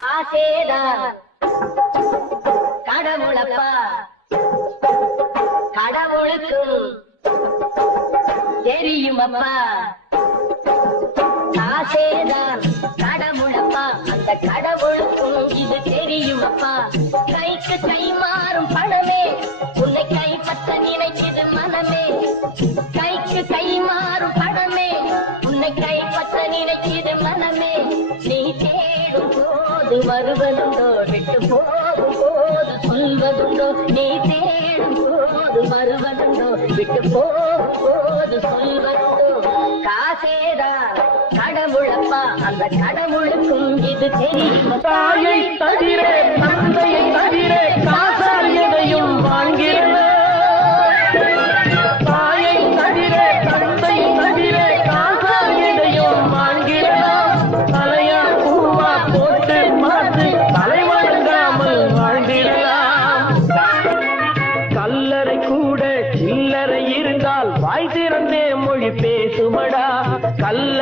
ஆசேதான் கடவுளப்பா கடவுளுக்கும் தெரியுமப்பா. ஆசேதான் கடவுளப்பா அந்த கடவுளுக்கும் இது தெரியுமப்பா. கைக்கு கை மாறும் பணமே உன்னை கைப்பற்ற நினைக்குது மனமே. கைக்கு கை மாறும் பணமே உன்னை கைப்பற்ற நினைக்குது மனமே. நீ தேடும் போது வருவதுண்டோ விட்டு போகும் போது சொல்வதுண்டோ. நீ தேடும் போது வருவதுண்டோ விட்டு போகும் போது சொல்வதுண்டோ. காசேதான் கடவுளப்பா அந்த கடவுளுக்கும் இது தெரியும். தாயை தவிர தந்தையை தவிர காசால் எதையும் வாங்கிறன. தாயை தவிர தந்தையை தவிர காசால் எதையும் வாங்கிறன. தலையா பூவா போட்டு பார்த்து தலை வணங்காமல் வாழ்ந்திடலாம். கல்லறை கூட சில்லறை இருந்தால் வாய் திறந்தே மொழி பேசுமடா. கல்ல